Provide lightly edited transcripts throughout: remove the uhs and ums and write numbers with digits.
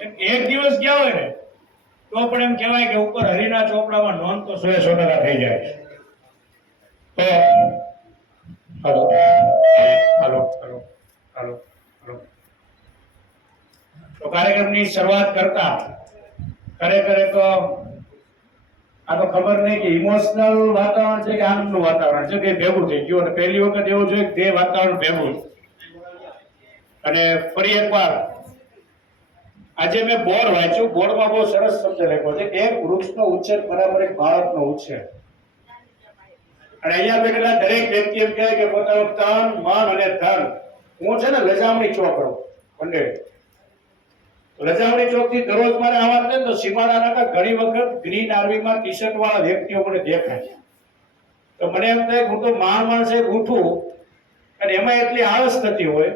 એક દિવસ ગયા હોય ને તો પણ એમ કહેવાય કે ઉપર હરિના ચોપડામાં નોંધ તો 100% થઈ જાય છે. તો હાલો હાલો હાલો હાલો હાલો તો કાર્યક્રમની શરૂઆત કરતા ખરેખર તો આ તો ખબર નહીં કે ઇમોશનલ વાતાવરણ છે કે આનંદનું વાતાવરણ છે કે ભેગું થઈ ગયું અને પહેલી વખત એવું છે કે તે વાતાવરણ ભેગું. અને ફરી એકવાર આજે મેં બોર્ડ વાંચ્યું, બોર્ડમાં બહુ સરસ શબ્દ લખ્યો છે, એક વૃક્ષનો ઉછેર બરાબર એક બાળકનો ઉછેર. અને અહીંયા બેઠેલા દરેક વ્યક્તિ એમ કહે કે પોતાનું તન મન અને ધન, હું છે ને લજામણી ચોક રહું પંડેર, લજામણી ચોક થી દરરોજ મારે આવવા ને તો સીમાડા નાકા ઘણી વખત ગ્રીન આર્મીમાં ટી શર્ટ વાળા વ્યક્તિઓ મને દેખાય. તો મને એમ થાય હું તો માણસે ઉઠું અને એમાં એટલી આળસ થતી હોય.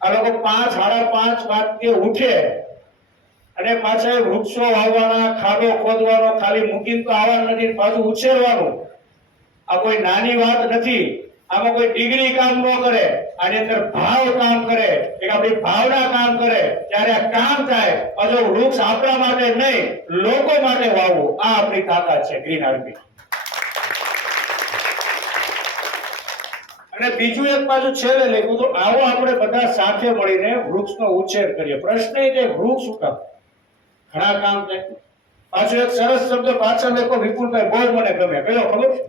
આ લોકો 5, 5:30 વાગે ઉઠે અને પાછા વૃક્ષો વાવવાના, ખાડો ખોદવાનો, ખાલી મૂકીને તો આવવાનું નથી, પાછું ઉછેરવાનું. આ કોઈ નાની વાત નથી. આમાં કોઈ ડિગ્રી કામ ન કરે, આની અંદર ભાવ કામ કરે, એક આપણી ભાવના કામ કરે, ત્યારે આ કામ થાય. પાછો વૃક્ષ આપણા માટે નહીં, લોકો માટે વાવવું, આ આપણી તાકાત છે ગ્રીન આર્મી. અને બીજું એક પાછું છેલ્લે લખ્યું તો આવો આપણે બધા સાથે મળીને વૃક્ષનો ઉછેર કરીએ. પ્રશ્ન એ છે વૃક્ષ શું કામ? ઘણા કામ થાય. પાછું એક સરસ શબ્દ પાછળ લખો વિપુલભાઈ, બહુ મને ગમે. કયો ખબર છે?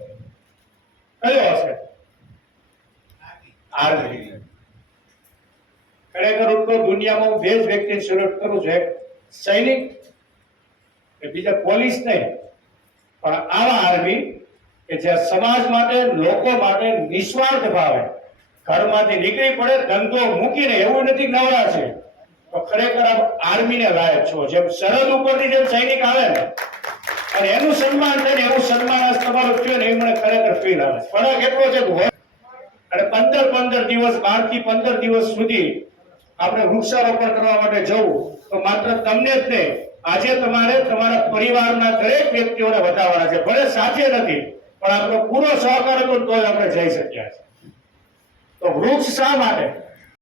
કયો હશે? આર્મી. ખરેખર તો દુનિયામાં હું બે જ વ્યક્તિને સિલેક્ટ કરું છું, એક સૈનિક કે બીજા પોલીસ નહીં, પણ આવા આર્મી કે જે સમાજ માટે, લોકો માટે નિસ્વાર્થ ભાવે ઘરમાંથી નીકળી પડે, ધંધો મૂકીને, એવું નથી નવરા છે તો ખરેખર આર્મીને લાયક છો. જેમ સરહદ ઉપરથી જેમ સૈનિક આવે ને અને એનું સન્માન થાય ને એવું સન્માન તમારું થયું ને એ મને ખરેખર ફીલ આવે. ફરક એટલો છે કે અને 15 દિવસ 12 થી 15 દિવસ સુધી આપણે વૃક્ષારોપણ કરવા માટે જવું તો માત્ર તમને જ નહીં, આજે તમારે તમારા પરિવારના દરેક વ્યક્તિઓને વધારવાના છે. ભલે સાથે નથી પણ આપણો પૂરો સહકાર હતો તો આપણે જઈ શક્યા છે. તો વૃક્ષ શા માટે?